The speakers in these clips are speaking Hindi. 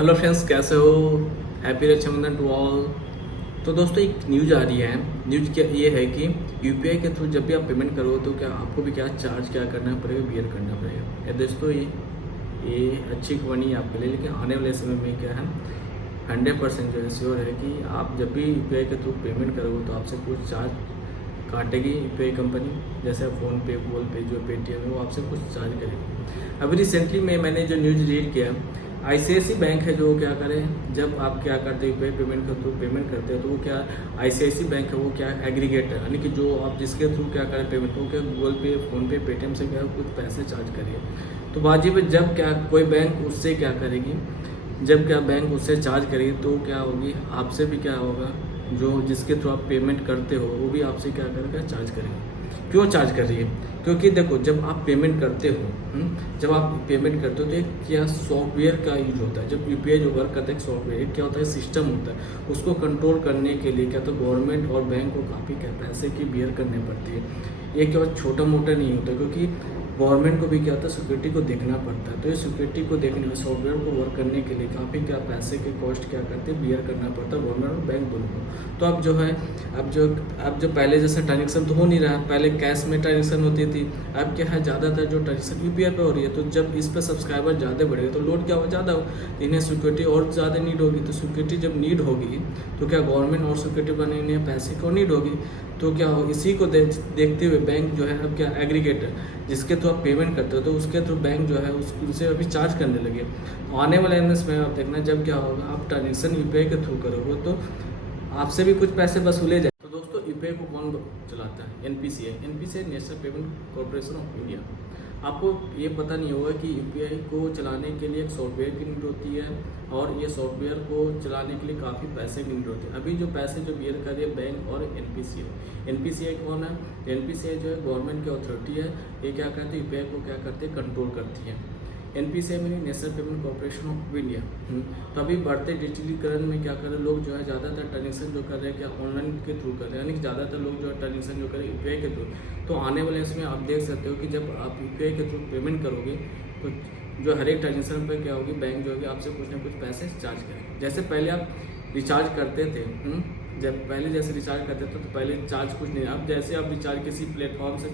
हेलो फ्रेंड्स, कैसे हो? Happy Rakshabandhan to all. तो दोस्तों, एक न्यूज़ आ रही है। न्यूज़ क्या ये है कि यूपीआई के थ्रू जब भी आप पेमेंट करो तो क्या आपको भी क्या चार्ज क्या करना पड़ेगा, बियर करना पड़ेगा। या दोस्तों, ये अच्छी खबर नहीं है आपके लिए, लेकिन आने वाले समय में क्या है 100% जो है श्योर है कि आप जब भी यूपीआई के थ्रू पेमेंट करोगे तो आपसे कुछ चार्ज काटेगी यूपीआई कंपनी। जैसे फ़ोनपे, गूगल पे, जो पेटीएम है वो आपसे कुछ चार्ज करेगी। अभी रिसेंटली में मैंने जो न्यूज़ रीड किया, आईसीआईसी बैंक है जो क्या करें, जब आप क्या करते हो यूपीआई पेमेंट के थ्रू पेमेंट करते हो तो वो क्या आईसीआईसी बैंक है वो क्या एग्रीगेटर, यानी कि जो आप जिसके थ्रू क्या करें पेमेंट, वो क्या गूगल पे, फ़ोनपे, पेटीएम से क्या कुछ पैसे चार्ज करिए। तो वाजिब है जब क्या कोई बैंक उससे क्या करेगी, जब क्या बैंक उससे चार्ज करेगी तो क्या होगी, आपसे भी क्या होगा, जो जिसके थ्रू आप पेमेंट करते हो वो भी आपसे क्या करेगा, चार्ज करेगा। क्यों चार्ज कर रही है? क्योंकि देखो, जब आप पेमेंट करते हो, जब आप पेमेंट करते हो तो एक क्या सॉफ्टवेयर का यूज होता है। जब यूपीआई जो वर्क करता है, एक सॉफ्टवेयर क्या होता है, सिस्टम होता है। उसको कंट्रोल करने के लिए क्या तो गवर्नमेंट और बैंक को काफ़ी क्या पैसे की बियर करनी पड़ती है। ये क्या छोटा मोटा नहीं होता, क्योंकि गवर्नमेंट को भी क्या होता है, सिक्योरिटी को देखना पड़ता है। तो ये सिक्योरिटी को देखने में, सॉफ्टवेयर को वर्क करने के लिए काफ़ी क्या पैसे के कॉस्ट क्या करते हैं, बियर करना पड़ता है गवर्नमेंट और बैंक दोनों को। तो अब जो है, अब जो पहले जैसे ट्रांजेक्शन तो हो नहीं रहा, पहले कैश में ट्रांजेक्शन होती थी। अब क्या है, ज़्यादातर जो ट्रांजेक्शन यूपीआई पे हो रही है। तो जब इस पर सब्सक्राइबर ज़्यादा बढ़ेगा तो लोड क्या हो, ज़्यादा हो, तो इन्हें सिक्योरिटी और ज़्यादा नीड होगी। तो सिक्योरिटी जब नीड होगी तो क्या गवर्नमेंट और सिक्योरिटी बनाने पैसे को नीड होगी। तो क्या हो, इसी को देखते हुए बैंक जो है अब क्या एग्रीगेटर, जिसके थ्रू आप पेमेंट करते हो तो उसके थ्रू बैंक जो है उनसे अभी चार्ज करने लगे। आने वाले एमएस में आप देखना, जब क्या होगा, आप ट्रांजेक्शन यूपीआई के थ्रू करोगे तो आपसे भी कुछ पैसे वसूले जाए। तो दोस्तों, यूपीआई को कौन चलाता है? NPCI national payment corporation of India. आपको ये पता नहीं होगा कि यूपीआई को चलाने के लिए एक सॉफ्टवेयर की नीड होती है, और ये सॉफ्टवेयर को चलाने के लिए काफ़ी पैसे की नीड होती है। अभी जो पैसे जो बियर कर रही है बैंक और एनपीसीआई कौन है? एनपीसीआई जो है गवर्नमेंट की अथॉरिटी है। ये क्या करती है, यूपीआई को क्या करते हैं, कंट्रोल करती है। एनपीसीआई में national payment corporation of India. तो अभी बढ़ते डिजिटलीकरण में क्या कर रहे हैं लोग, जो है ज़्यादातर ट्रांजेक्शन जो कर रहे हैं क्या ऑनलाइन के थ्रू कर रहे हैं, यानी कि ज़्यादातर लोग जो है ट्रांजेक्शन जो कर रहे हैं यूपीआई के थ्रू। तो आने वाले इसमें आप देख सकते हो कि जब आप यूपीआई के थ्रू पेमेंट करोगे तो जो हर एक ट्रांजेक्शन पर क्या होगी, बैंक जो है आपसे कुछ ना कुछ पैसे चार्ज करेंगे। जैसे पहले आप रिचार्ज करते थे, जब पहले जैसे रिचार्ज करते थे तो पहले चार्ज कुछ नहीं। अब जैसे आप रिचार्ज किसी प्लेटफॉर्म से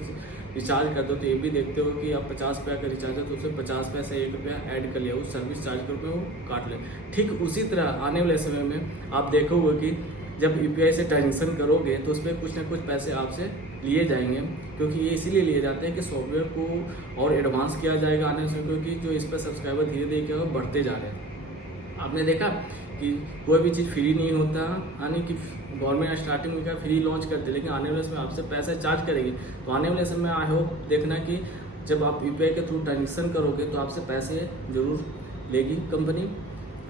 रिचार्ज करते हो तो ये भी देखते हो कि आप 50 रुपये का रिचार्ज है तो उसमें 50 पैसे 1 रुपया ऐड कर लिया, उस सर्विस चार्ज के रुपये वो काट ले। ठीक उसी तरह आने वाले समय में आप देखोगे कि जब यूपीआई से ट्रांजेक्शन करोगे तो उसमें कुछ ना कुछ पैसे आपसे लिए जाएंगे, क्योंकि ये इसीलिए लिए जाते हैं कि सॉफ्टवेयर को और एडवांस किया जाएगा आने से, क्योंकि जो इस पर सब्सक्राइबर धीरे धीरे क्या बढ़ते जा रहे हैं। आपने देखा कि कोई भी चीज़ फ्री नहीं होता, यानी कि गवर्नमेंट स्टार्टिंग में क्या फ्री लॉन्च करते, लेकिन आने वाले समय आपसे पैसे चार्ज करेगी। तो आने वाले समय आई होप देखना कि जब आप यूपीआई के थ्रू ट्रांजेक्शन करोगे तो आपसे पैसे जरूर लेगी कंपनी।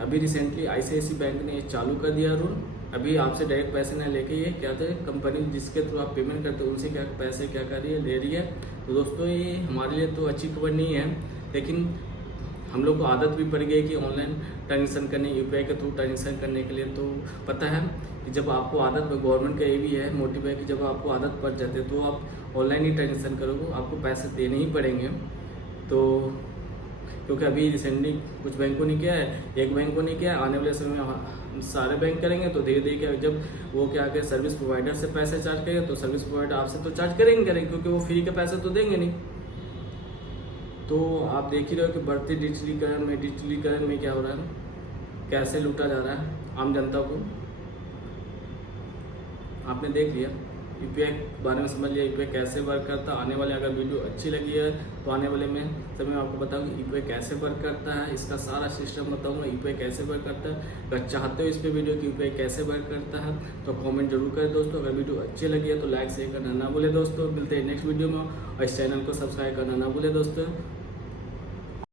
अभी रिसेंटली आईसीआईसी बैंक ने ये चालू कर दिया रूल। अभी आपसे डायरेक्ट पैसे ना लेके ये क्या थे, कंपनी जिसके थ्रू आप पेमेंट करते हो उनसे क्या पैसे क्या कर रही है, ले रही है। तो दोस्तों, ये हमारे लिए तो अच्छी खबर नहीं है, लेकिन हम लोग को आदत भी पड़ गई कि ऑनलाइन ट्रांजेक्शन करने, यूपीआई के थ्रू ट्रांजेक्शन करने के लिए। तो पता है कि जब आपको आदत, गवर्नमेंट का ये भी है मोटिव है कि जब आपको आदत पड़ जाती है तो आप ऑनलाइन ही ट्रांजेक्शन करोगे, आपको पैसे देने ही पड़ेंगे। तो क्योंकि अभी रिसेंटली कुछ बैंकों ने किया है, एक बैंक को नहीं किया है, आने वाले समय में सारे बैंक करेंगे। तो धीरे धीरे क्या, जब वो क्या करें, सर्विस प्रोवाइडर से पैसे चार्ज करेंगे तो सर्विस प्रोवाइडर आपसे तो चार्ज करेंगे, क्योंकि वो फ्री के पैसे तो देंगे नहीं। तो आप देख ही रहे हो कि बढ़ते डिजिटलीकरण में क्या हो रहा है, कैसे लूटा जा रहा है आम जनता को। आपने देख लिया, यूपीआई के बारे में समझ लिया, यूपीआई कैसे वर्क करता है। आने वाले अगर वीडियो अच्छी लगी है तो आने वाले में समय मैं आपको बताऊंगा यूपीआई कैसे वर्क करता है, इसका सारा सिस्टम बताऊंगा यूपीआई कैसे वर्क करता है। अगर चाहते हो इस पे वीडियो कि यूपीआई कैसे वर्क करता है तो कमेंट जरूर करें दोस्तों। अगर वीडियो अच्छी लगी है तो लाइक शेयर करना ना भूले दोस्तों। मिलते हैं नेक्स्ट वीडियो में, और इस चैनल को सब्सक्राइब करना ना भूले दोस्तों।